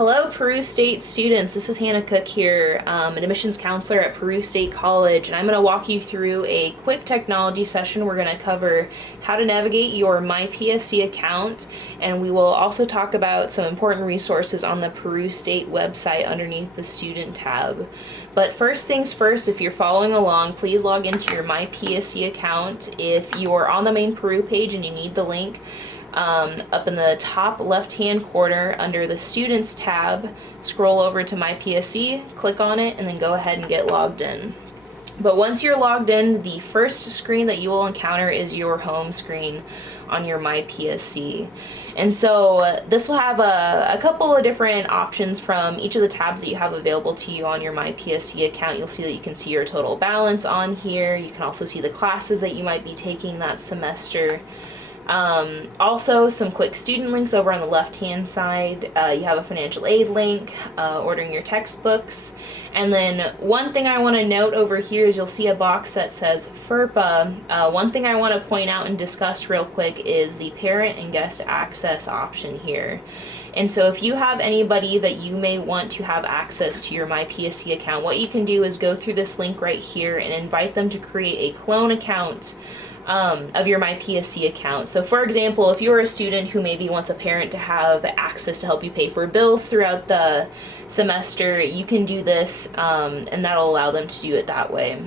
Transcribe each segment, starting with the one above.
Hello, Peru State students. This is Hannah Cook here, an admissions counselor at Peru State College, and I'm going to walk you through a quick technology session. We're going to cover how to navigate your MyPSC account, and we will also talk about some important resources on the Peru State website underneath the Student tab. But first things first, if you're following along, please log into your MyPSC account. If you are on the main Peru page and you need the link, up in the top left-hand corner under the Students tab, scroll over to MyPSC, click on it, and then go ahead and get logged in. But once you're logged in, the first screen that you will encounter is your home screen on your MyPSC. And so this will have a couple of different options from each of the tabs that you have available to you on your MyPSC account. You'll see that you can see your total balance on here. You can also see the classes that you might be taking that semester. Also some quick student links over on the left hand side. You have a financial aid link, ordering your textbooks, and then one thing I want to note over here is you'll see a box that says FERPA. One thing I want to point out and discuss real quick is the parent and guest access option here. And so if you have anybody that you may want to have access to your MyPSC account, what you can do is go through this link right here and invite them to create a clone account of your MyPSC account. So for example, if you're a student who maybe wants a parent to have access to help you pay for bills throughout the semester, you can do this, and that'll allow them to do it that way.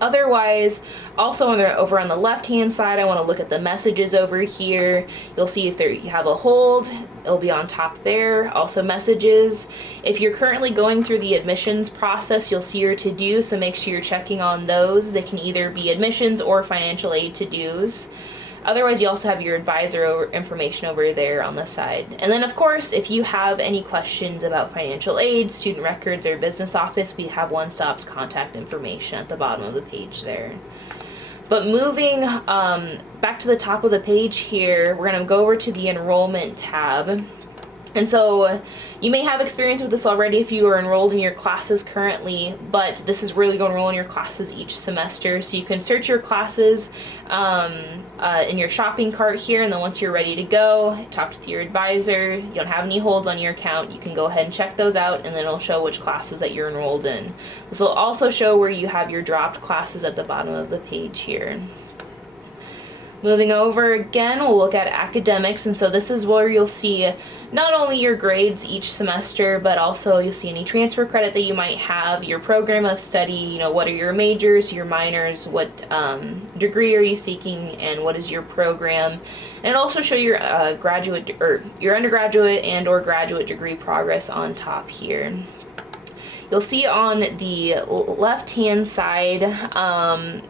Otherwise, also over on the left-hand side, I want to look at the messages over here. You'll see if you have a hold, it'll be on top there. Also messages. If you're currently going through the admissions process, you'll see your to-do, so make sure you're checking on those. They can either be admissions or financial aid to-dos. Otherwise, you also have your advisor information over there on the side. And then, of course, if you have any questions about financial aid, student records, or business office, we have One-Stop's contact information at the bottom of the page there. But moving back to the top of the page here, we're going to go over to the Enrollment tab. And so you may have experience with this already if you are enrolled in your classes currently, but this is where you go enroll in your classes each semester. So you can search your classes in your shopping cart here, and then once you're ready to go, talk with your advisor. You don't have any holds on your account, you can go ahead and check those out, and then it'll show which classes that you're enrolled in. This will also show where you have your dropped classes at the bottom of the page here. Moving over again, we'll look at academics, and so this is where you'll see not only your grades each semester, but also you'll see any transfer credit that you might have, your program of study, what are your majors, your minors, what degree are you seeking, and what is your program. And it'll also show your your undergraduate and or graduate degree progress on top here. You'll see on the left-hand side,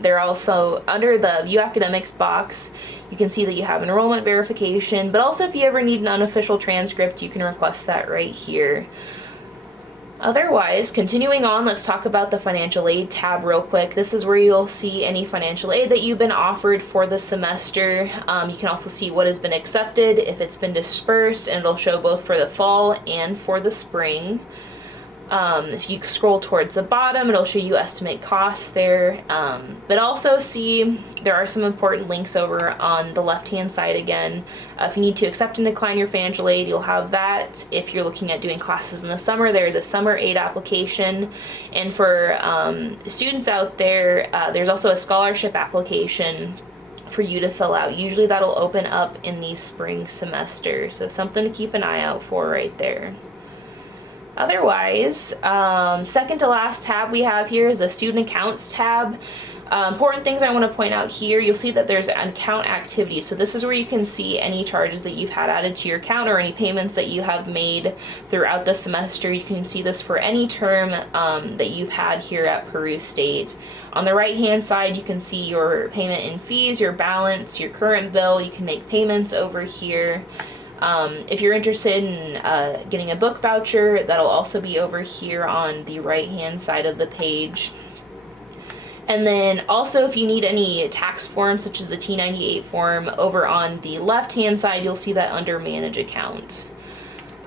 they're also under the View Academics box. You can see that you have enrollment verification, but also if you ever need an unofficial transcript, you can request that right here. Otherwise, continuing on, let's talk about the financial aid tab real quick. This is where you'll see any financial aid that you've been offered for the semester. You can also see what has been accepted, if it's been dispersed, and it'll show both for the fall and for the spring. If you scroll towards the bottom, it'll show you estimate costs there, but also see there are some important links over on the left-hand side again. If you need to accept and decline your financial aid, you'll have that. If you're looking at doing classes in the summer, there's a summer aid application, and for students out there, there's also a scholarship application for you to fill out. Usually that'll open up in the spring semester, so something to keep an eye out for right there. Otherwise, second to last tab we have here is the Student Accounts tab. Important things I want to point out here, you'll see that there's an account activity. So this is where you can see any charges that you've had added to your account or any payments that you have made throughout the semester. You can see this for any term that you've had here at Peru State. On the right hand side, you can see your payment and fees, your balance, your current bill. You can make payments over here. If you're interested in getting a book voucher, that'll also be over here on the right hand side of the page. And then also if you need any tax forms such as the T98 form, over on the left hand side you'll see that under Manage Account.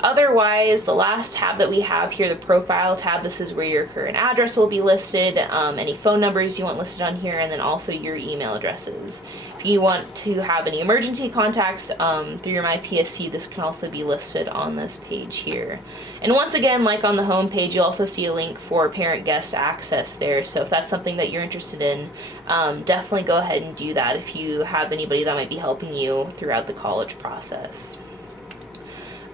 Otherwise, the last tab that we have here, the profile tab, this is where your current address will be listed, any phone numbers you want listed on here, and then also your email addresses. If you want to have any emergency contacts through your MyPSC, this can also be listed on this page here. And once again, like on the home page, you'll also see a link for parent guest access there. So if that's something that you're interested in, definitely go ahead and do that if you have anybody that might be helping you throughout the college process.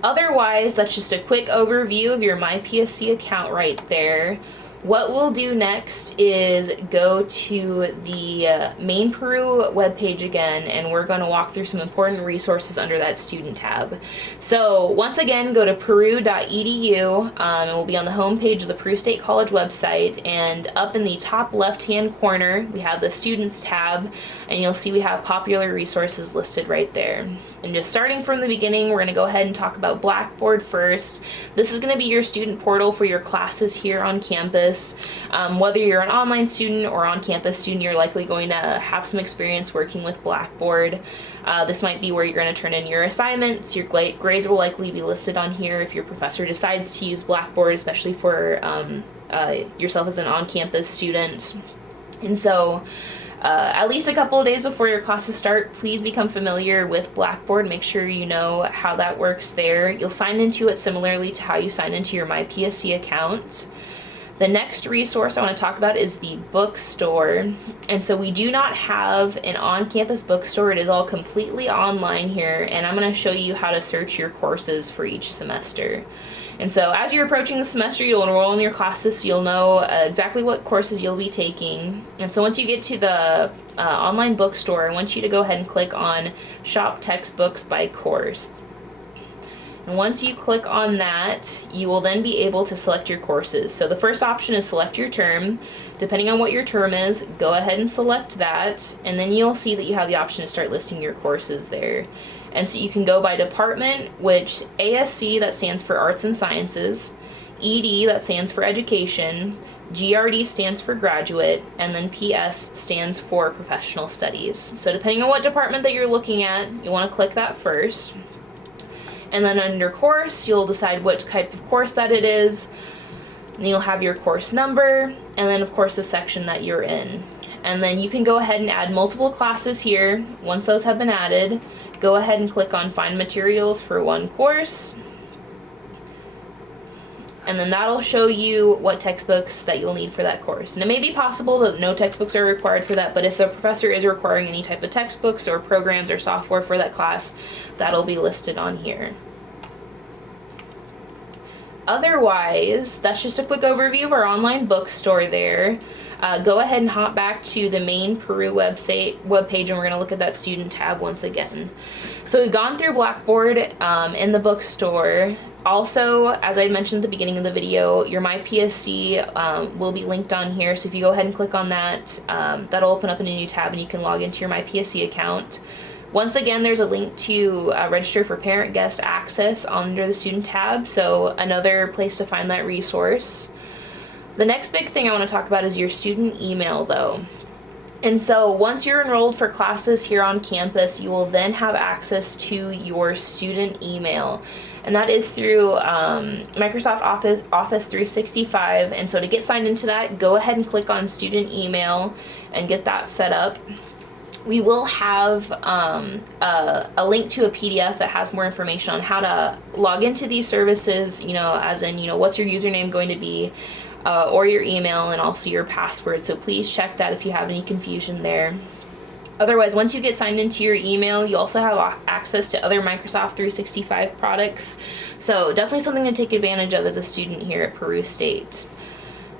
Otherwise, that's just a quick overview of your MyPSC account right there. What we'll do next is go to the main Peru webpage again, and we're going to walk through some important resources under that student tab. So once again, go to peru.edu, and we'll be on the home page of the Peru State College website, and up in the top left-hand corner, we have the Students tab, and you'll see we have popular resources listed right there. And just starting from the beginning, we're going to go ahead and talk about Blackboard first. This is going to be your student portal for your classes here on campus. Whether you're an online student or on-campus student, you're likely going to have some experience working with Blackboard. This might be where you're going to turn in your assignments. Your grades will likely be listed on here if your professor decides to use Blackboard, especially for yourself as an on-campus student. And so at least a couple of days before your classes start, please become familiar with Blackboard. Make sure you know how that works there. You'll sign into it similarly to how you sign into your MyPSC account. The next resource I want to talk about is the Bookstore. And so we do not have an on-campus bookstore. It is all completely online here, and I'm going to show you how to search your courses for each semester. And so as you're approaching the semester, you'll enroll in your classes, so you'll know exactly what courses you'll be taking. And so once you get to the online bookstore, I want you to go ahead and click on Shop Textbooks by Course. And once you click on that, you will then be able to select your courses. So the first option is select your term. Depending on what your term is, go ahead and select that, and then you'll see that you have the option to start listing your courses there. And so you can go by department, which ASC, that stands for Arts and Sciences, ED, that stands for Education, GRD stands for Graduate, and then PS stands for Professional Studies. So depending on what department that you're looking at, you want to click that first. And then under course, you'll decide what type of course that it is, and you'll have your course number, and then of course the section that you're in. And then you can go ahead and add multiple classes here. Once those have been added, go ahead and click on Find Materials for one course. And then that'll show you what textbooks that you'll need for that course. And it may be possible that no textbooks are required for that, but if the professor is requiring any type of textbooks or programs or software for that class, that'll be listed on here. Otherwise, that's just a quick overview of our online bookstore there. Go ahead and hop back to the main Peru webpage, and we're going to look at that student tab once again. So we've gone through Blackboard in the bookstore. Also, as I mentioned at the beginning of the video, your MyPSC will be linked on here. So if you go ahead and click on that, that'll open up in a new tab and you can log into your MyPSC account. Once again, there's a link to register for parent guest access under the student tab. So another place to find that resource. The next big thing I want to talk about is your student email though. And so once you're enrolled for classes here on campus, you will then have access to your student email. And that is through Microsoft Office 365. And so to get signed into that, go ahead and click on student email and get that set up. We will have a link to a PDF that has more information on how to log into these services, as in, what's your username going to be, or your email, and also your password. So please check that if you have any confusion there. Otherwise, once you get signed into your email, you also have access to other Microsoft 365 products. So definitely something to take advantage of as a student here at Peru State.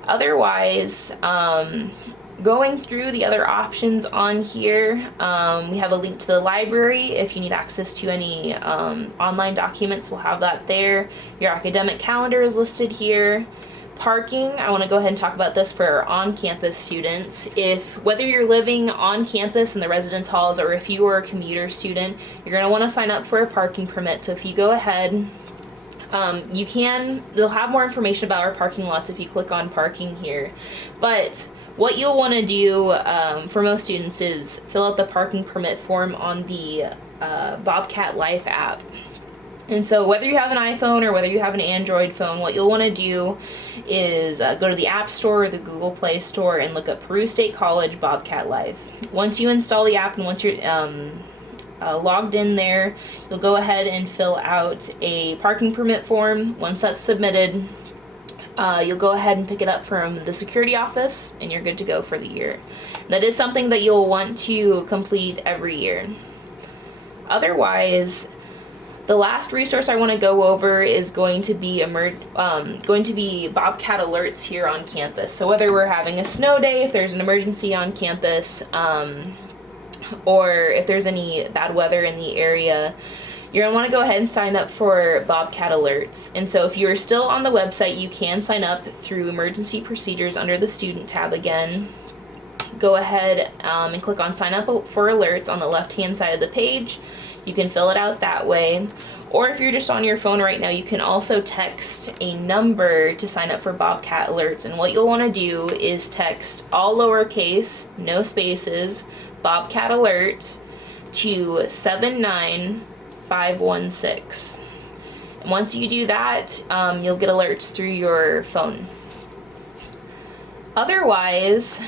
Otherwise, going through the other options on here, we have a link to the library. If you need access to any online documents, we'll have that there. Your academic calendar is listed here. Parking, I want to go ahead and talk about this for our on-campus students. Whether you're living on campus in the residence halls or if you are a commuter student, you're going to want to sign up for a parking permit. So if you go ahead, they'll have more information about our parking lots if you click on parking here. But what you'll want to do for most students is fill out the parking permit form on the Bobcat Life app. And so whether you have an iPhone or whether you have an Android phone, what you'll want to do is go to the App Store or the Google Play Store and look up Peru State College Bobcat Live. Once you install the app and once you're logged in there, you'll go ahead and fill out a parking permit form. Once that's submitted, you'll go ahead and pick it up from the security office and you're good to go for the year. That is something that you'll want to complete every year. Otherwise, the last resource I want to go over is going to be Bobcat Alerts here on campus. So whether we're having a snow day, if there's an emergency on campus, or if there's any bad weather in the area, you're going to want to go ahead and sign up for Bobcat Alerts. And so if you are still on the website, you can sign up through Emergency Procedures under the Student tab again. Go ahead and click on Sign Up for Alerts on the left-hand side of the page. You can fill it out that way. Or if you're just on your phone right now, you can also text a number to sign up for Bobcat Alerts. And what you'll want to do is text all lowercase, no spaces, Bobcat Alert to 79516. And once you do that, you'll get alerts through your phone. Otherwise,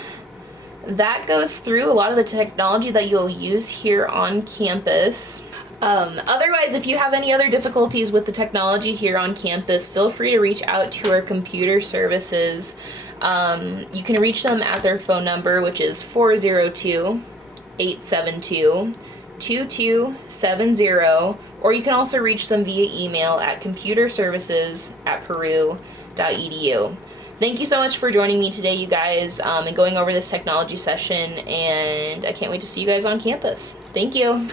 that goes through a lot of the technology that you'll use here on campus. Otherwise, if you have any other difficulties with the technology here on campus, feel free to reach out to our computer services. You can reach them at their phone number, which is 402-872-2270, or you can also reach them via email at computerservices@peru.edu. Thank you so much for joining me today, you guys, and going over this technology session, and I can't wait to see you guys on campus. Thank you.